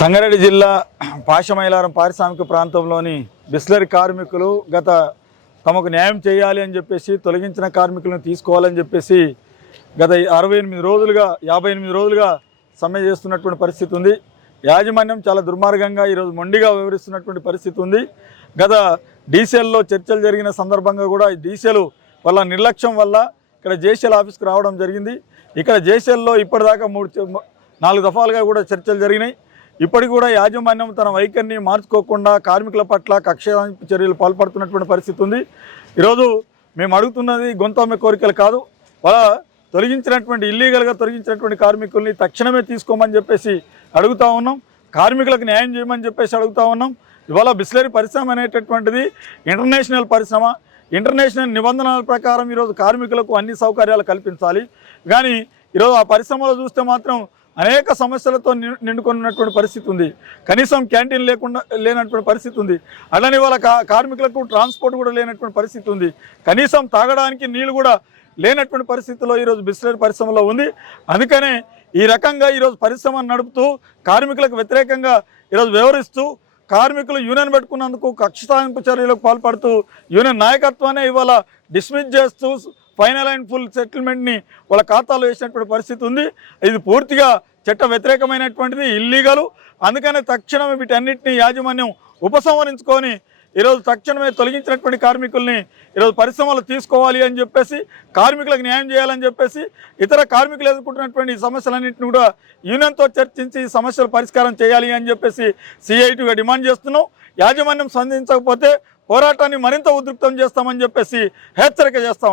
సంగారెడ్డి జిల్లా పాశమైలారం పారిశ్రామిక ప్రాంతంలోని బిస్లరీ కార్మికులు తమకు న్యాయం చేయాలి అని చెప్పేసి తొలగించిన కార్మికులను తీసుకోవాలని చెప్పేసి గత 58 రోజులుగా సమ్మె చేస్తున్నటువంటి పరిస్థితి ఉంది. యాజమాన్యం చాలా దుర్మార్గంగా ఈరోజు మొండిగా వ్యవహరిస్తున్నటువంటి పరిస్థితి ఉంది. గత డీసీఎల్లో చర్చలు జరిగిన సందర్భంగా కూడా ఈ డీసీఎల్ వల్ల నిర్లక్ష్యం వల్ల ఇక్కడ జేసీఎల్ ఆఫీస్కి రావడం జరిగింది. ఇక్కడ జేసీఎల్లో ఇప్పటిదాకా 4 దఫాలుగా కూడా చర్చలు జరిగినాయి. ఇప్పటికి కూడా యాజమాన్యం తన వైఖరిని మార్చుకోకుండా కార్మికుల పట్ల కక్ష చర్యలు పాల్పడుతున్నటువంటి పరిస్థితి ఉంది. ఈరోజు మేము అడుగుతున్నది గొంతమ్మే కోరికలు కాదు, వాళ్ళ తొలగించినటువంటి ఇల్లీగల్గా తొలగించినటువంటి కార్మికుల్ని తక్షణమే తీసుకోమని చెప్పేసి అడుగుతూ ఉన్నాం. కార్మికులకు న్యాయం చేయమని చెప్పేసి అడుగుతూ ఉన్నాం. ఇవాళ బిస్లరీ పరిశ్రమ అనేటటువంటిది ఇంటర్నేషనల్ పరిశ్రమ. ఇంటర్నేషనల్ నిబంధనల ప్రకారం ఈరోజు కార్మికులకు అన్ని సౌకర్యాలు కల్పించాలి. కానీ ఈరోజు ఆ పరిశ్రమలో చూస్తే మాత్రం అనేక సమస్యలతో నిండుకున్నటువంటి పరిస్థితి ఉంది. కనీసం క్యాంటీన్ లేనటువంటి పరిస్థితి ఉంది. అలానే వాళ్ళ కార్మికులకు ట్రాన్స్పోర్ట్ కూడా లేనటువంటి పరిస్థితి ఉంది. కనీసం తాగడానికి నీళ్ళు కూడా లేనటువంటి పరిస్థితిలో ఈరోజు బిస్లరీ పరిశ్రమలో ఉంది. అందుకనే ఈ రకంగా ఈరోజు పరిశ్రమను నడుపుతూ కార్మికులకు వ్యతిరేకంగా ఈరోజు వ్యవహరిస్తూ కార్మికులు యూనియన్ పెట్టుకున్నందుకు కక్ష సాధింపు చర్యలకు పాల్పడుతూ యూనియన్ నాయకత్వాన్ని ఇవాళ డిస్మిస్ చేస్తూ ఫైనల్ అండ్ ఫుల్ సెటిల్మెంట్ని వాళ్ళ ఖాతాలో వేసినటువంటి పరిస్థితి ఉంది. ఇది పూర్తిగా చట్ట వ్యతిరేకమైనటువంటిది, ఇల్లీగలు. అందుకనే తక్షణమే వీటన్నిటిని యాజమాన్యం ఉపసంహరించుకొని ఈరోజు తక్షణమే తొలగించినటువంటి కార్మికుల్ని ఈరోజు పరిశ్రమలు తీసుకోవాలి అని చెప్పేసి, కార్మికులకు న్యాయం చేయాలని చెప్పేసి, ఇతర కార్మికులు ఎదుర్కొంటున్నటువంటి ఈ సమస్యలన్నింటినీ కూడా యూనియన్తో చర్చించి ఈ సమస్యలు పరిష్కారం చేయాలి అని చెప్పేసి సిఐటిగా డిమాండ్ చేస్తున్నాం. యాజమాన్యం స్పందించకపోతే పోరాటాన్ని మరింత ఉధృతం చేస్తామని చెప్పేసి హెచ్చరిక చేస్తాం.